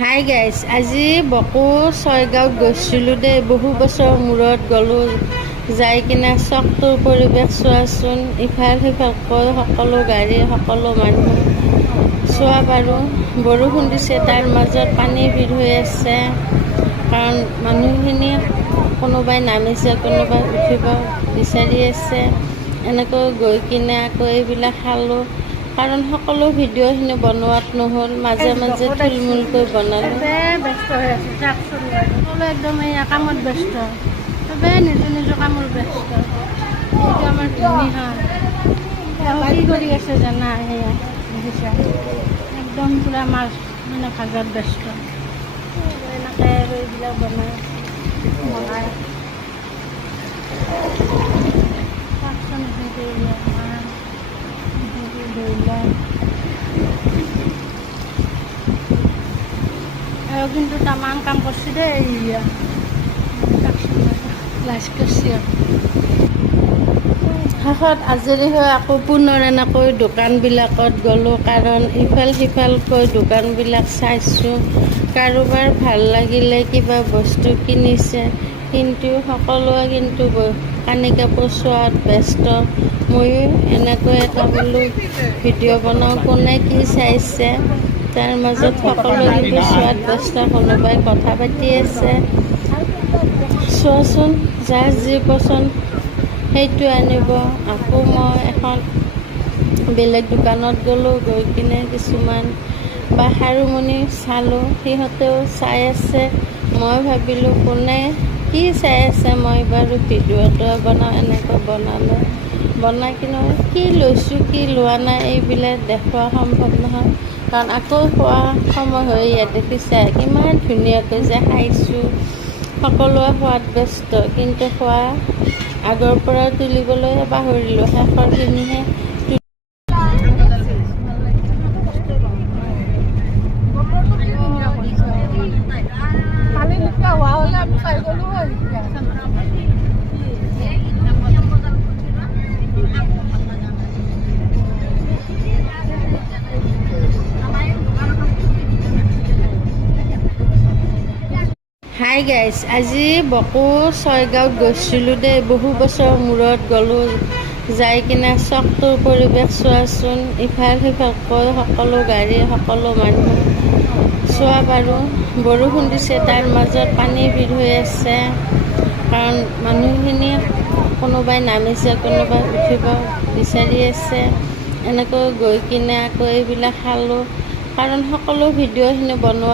Hi guys, আজি বকো ছয়গাঁৱত গৈছিলোঁ দেই। বহু বছৰ মূৰত গ'লোঁ। যাই কিনে চকটোৰ পৰিৱেশ চোৱাচোন। ইফাল সিফালকৈ সকলো গাড়ী, সকলো মানুহ চোৱা পাৰোঁ। বৰষুণ দিছে, তাৰ মাজত পানী ভিৰ হৈ আছে। কাৰণ মানুহখিনি কোনোবাই নামিছে, কোনোবাই উঠিব বিচাৰি আছে। এনেকৈ গৈ কিনে আকৌ এইবিলাক খালোঁ। কাৰণ সকলো ভিডিঅ'খিনি বনোৱাত নহ'ল, মাজে মাজে থুলমূলকৈ বনালোঁ। ব্যস্ত হৈ আছে, সকলো একদম এই কামত ব্যস্ত, চবেই নিজৰ নিজৰ কামত ব্যস্ত। এইটো আমাৰ ধুনীহান কি কৰি আছে জানা? সেয়া দেখিছা, একদম পূৰা মাছ মানে ভাজত ব্যস্ত। এনেকৈ আৰু এইবিলাক বনাই চাওকচোন আৰু কিন্তু তামান কাম কৰিছে দেই। লাজ কৰিছে। শেষত আজৰি হৈ আকৌ পুনৰ এনেকৈ দোকানবিলাকত গ'লোঁ। কাৰণ ইফাল সিফালকৈ দোকানবিলাক চাইছোঁ। কাৰোবাৰ ভাল লাগিলে কিবা বস্তু কিনিছে, কিন্তু সকলোৱে কিন্তু কানি কাপোৰ চোৱাত ব্যস্ত। ময়ো এনেকৈ এটা বোলো ভিডিঅ' বনাওঁ, কোনে কি চাইছে। তাৰ মাজত সকলোৱে কিন্তু চোৱাত ব্যস্ত, কোনোবাই কথা পাতি আছে। চোৱাচোন, যাৰ যি পচন্দ সেইটো আনিব। আকৌ মই এখন বেলেগ দোকানত গ'লোঁ। গৈ কিনে কিছুমান হাৰমনি চালোঁ, সিহঁতেও চাই আছে। মই ভাবিলোঁ কোনে কি চাই আছে, মই বাৰু ভিডিঅ'টো বনাওঁ। এনেকৈ বনালোঁ। বনাই কিনে কি লৈছোঁ, কি লোৱা নাই, এইবিলাক দেখুওৱা সম্ভৱ নহয়। কাৰণ আকৌ খোৱা সময় হৈ ইয়াত দেখিছে কিমান ধুনীয়াকৈ যে খাইছোঁ। সকলোৱে খোৱাত ব্যস্ত, কিন্তু খোৱা আগৰ পৰা তুলিবলৈ পাহৰিলোঁ। শেষৰখিনিহে হাই গাইজ, আজি বকো ছয়গাঁৱত গৈছিলোঁ দেই। বহু বছৰ মূৰত গ'লোঁ। যাই কিনে চকটোৰ পৰিৱেশ চোৱাচোন। ইফাল সিফালকৈ সকলো গাড়ী, সকলো মানুহ চোৱা পাৰোঁ। বৰষুণ দিছে, তাৰ মাজত পানী ভিৰ হৈ আছে। কাৰণ মানুহখিনি কোনোবাই নামিছে, কোনোবাই উঠিব বিচাৰি আছে। এনেকৈ গৈ কিনে আকৌ এইবিলাক খালোঁ। কাৰণ সকলো ভিডিঅ'খিনি বনোৱা